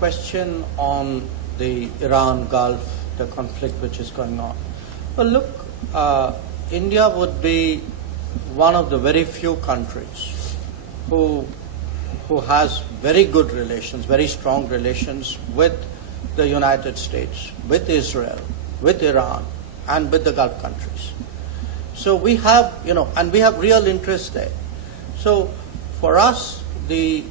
question on the Iran Gulf, the conflict which is going on. Well, look, India would be one of the very few countries who has very good relations, very strong relations with the United States, with Israel, with Iran, and with the Gulf countries. So we have, and we have real interest there. So for us, the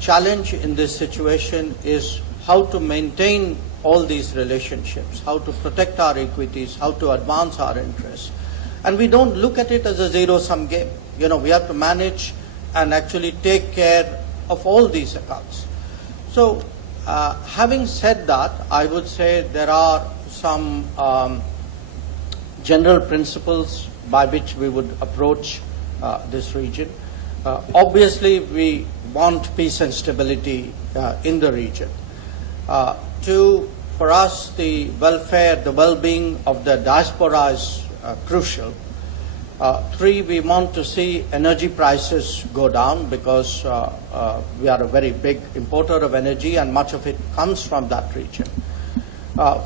challenge in this situation is how to maintain all these relationships, how to protect our equities, how to advance our interests. And we don't look at it as a zero-sum game. We have to manage and actually take care of all these accounts. So having said that, I would say there are some general principles by which we would approach this region. Obviously, we want peace and stability in the region. Two, for us, the welfare, the well-being of the diaspora is crucial. Three, we want to see energy prices go down because we are a very big importer of energy and much of it comes from that region.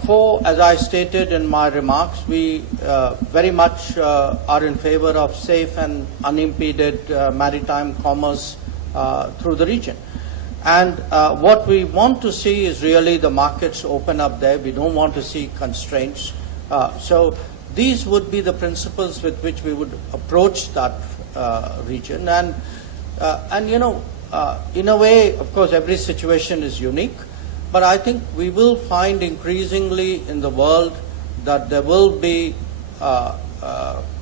Four, as I stated in my remarks, we very much are in favor of safe and unimpeded maritime commerce through the region. And what we want to see is really the markets open up there. We don't want to see constraints. So these would be the principles with which we would approach that region. And in a way, of course, every situation is unique. But I think we will find increasingly in the world that there will be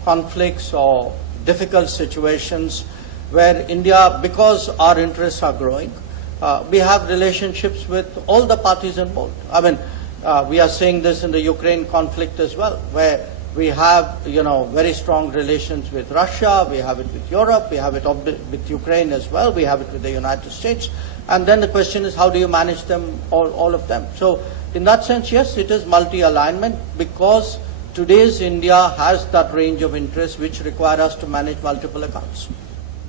conflicts or difficult situations where India, because our interests are growing, we have relationships with all the parties involved. I mean, we are seeing this in the Ukraine conflict as well, where we have, very strong relations with Russia, we have it with Europe, we have it with Ukraine as well, we have it with the United States. And then the question is, how do you manage them, all of them? So in that sense, yes, it is multi-alignment because today's India has that range of interests which require us to manage multiple accounts.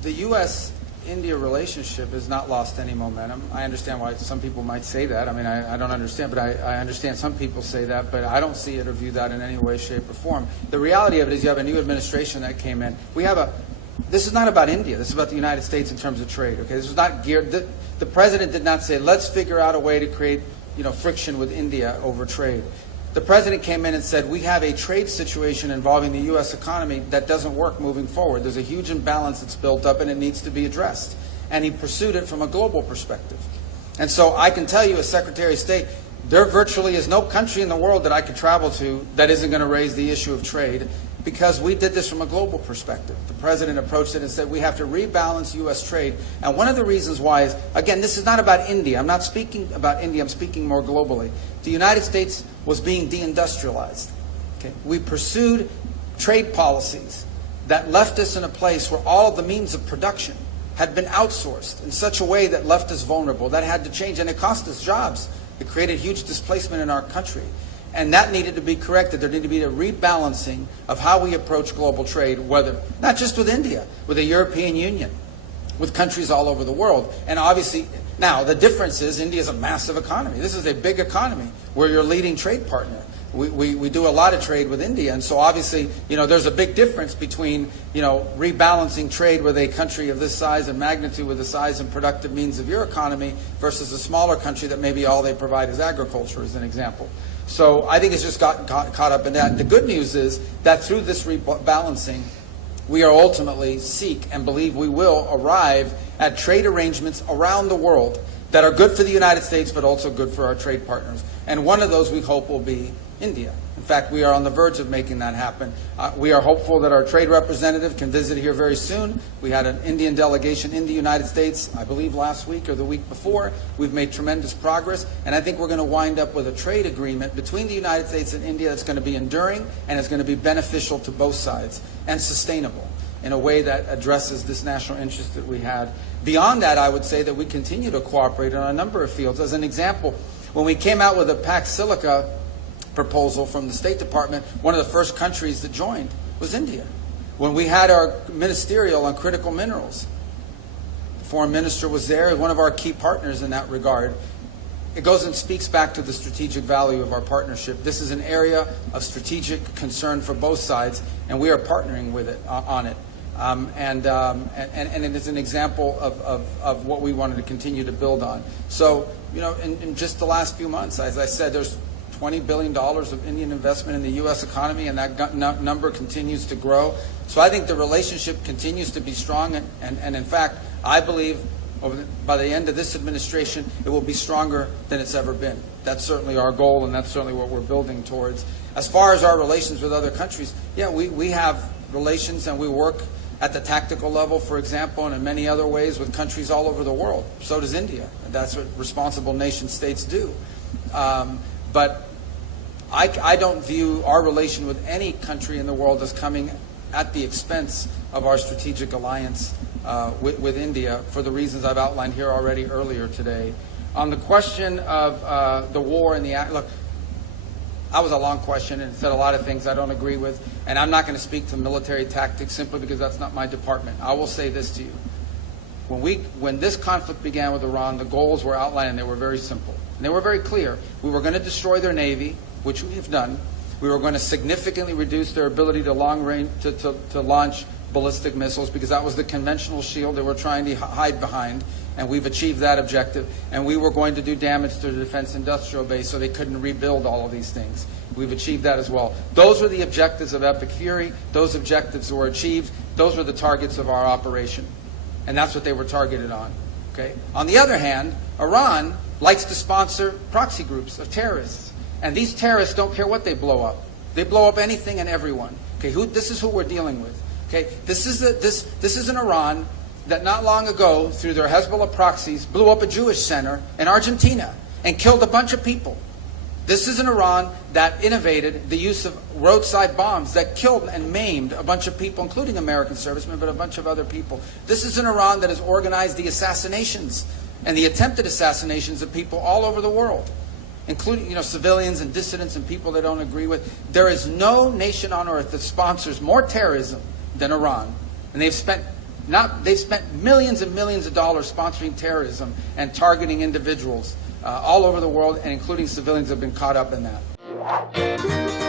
The U.S.-India relationship has not lost any momentum. I understand why some people might say that. I mean, I don't understand, but I understand some people say that, but I don't see it or view that in any way, shape, or form. The reality of it is you have a new administration that came in. This is not about India. This is about the United States in terms of trade. Okay, this is not geared. The president did not say, let's figure out a way to create, friction with India over trade. The president came in and said, we have a trade situation involving the U.S. economy that doesn't work moving forward. There's a huge imbalance that's built up and it needs to be addressed. And he pursued it from a global perspective. And so I can tell you as Secretary of State, there virtually is no country in the world that I could travel to that isn't going to raise the issue of trade because we did this from a global perspective. The president approached it and said we have to rebalance U.S. trade. And one of the reasons why is, again, this is not about India. I'm not speaking about India. I'm speaking more globally. The United States was being deindustrialized. Okay? We pursued trade policies that left us in a place where all of the means of production had been outsourced in such a way that left us vulnerable. That had to change, and it cost us jobs. It created huge displacement in our country. And that needed to be corrected. There needed to be a rebalancing of how we approach global trade, whether not just with India, with the European Union, with countries all over the world. And obviously, now the difference is India is a massive economy. This is a big economy. We're your leading trade partner. We do a lot of trade with India, and so obviously, there's a big difference between, rebalancing trade with a country of this size and magnitude with the size and productive means of your economy versus a smaller country that maybe all they provide is agriculture, as an example. So I think it's just gotten caught up in that. And the good news is that through this rebalancing, we are ultimately seek and believe we will arrive at trade arrangements around the world that are good for the United States, but also good for our trade partners. And one of those we hope will be India. In fact, we are on the verge of making that happen. We are hopeful that our trade representative can visit here very soon. We had an Indian delegation in the United States, I believe last week or the week before. We've made tremendous progress, and I think we're going to wind up with a trade agreement between the United States and India that's going to be enduring and is going to be beneficial to both sides and sustainable in a way that addresses this national interest that we had. Beyond that, I would say that we continue to cooperate on a number of fields. As an example, when we came out with a Pax Silica proposal from the State Department, one of the first countries that joined was India. When we had our ministerial on critical minerals, the foreign minister was there, one of our key partners in that regard. it goes and speaks back to the strategic value of our partnership. This is an area of strategic concern for both sides, and we are partnering with it on it. And it is an example of what we wanted to continue to build on. So, you know, in just the last few months, as I said, there's $20 billion of Indian investment in the U.S. economy, and that number continues to grow. So I think the relationship continues to be strong, and in fact, I believe by the end of this administration, it will be stronger than it's ever been. That's certainly our goal, and that's certainly what we're building towards. As far as our relations with other countries, yeah, we have relations, and we work at the tactical level, for example, and in many other ways with countries all over the world. So does India. That's what responsible nation states do. But I don't view our relation with any country in the world as coming at the expense of our strategic alliance with India for the reasons I've outlined here already earlier today. On the question of the war and the act, look, that was a long question and said a lot of things I don't agree with, and I'm not going to speak to military tactics simply because that's not my department. I will say this to you. When this conflict began with Iran, the goals were outlined and they were very simple. And they were very clear. We were going to destroy their navy, which we have done. We were going to significantly reduce their ability to long range to launch ballistic missiles, because that was the conventional shield they were trying to hide behind, and we've achieved that objective. And we were going to do damage to the defense industrial base so they couldn't rebuild all of these things. We've achieved that as well. Those were the objectives of Epic Fury. Those objectives were achieved. Those were the targets of our operation, and that's what they were targeted on. Okay. On the other hand, Iran likes to sponsor proxy groups of terrorists, and these terrorists don't care what they blow up. They blow up anything and everyone. Okay. This is who we're dealing with. Okay. This is an Iran that not long ago, through their Hezbollah proxies, blew up a Jewish center in Argentina and killed a bunch of people. This is an Iran that innovated the use of roadside bombs that killed and maimed a bunch of people, including American servicemen, but a bunch of other people. This is an Iran that has organized the assassinations and the attempted assassinations of people all over the world, including, you know, civilians and dissidents and people they don't agree with. There is no nation on earth that sponsors more terrorism than Iran, and they've spent millions and millions of dollars sponsoring terrorism and targeting individuals all over the world, and including civilians have been caught up in that.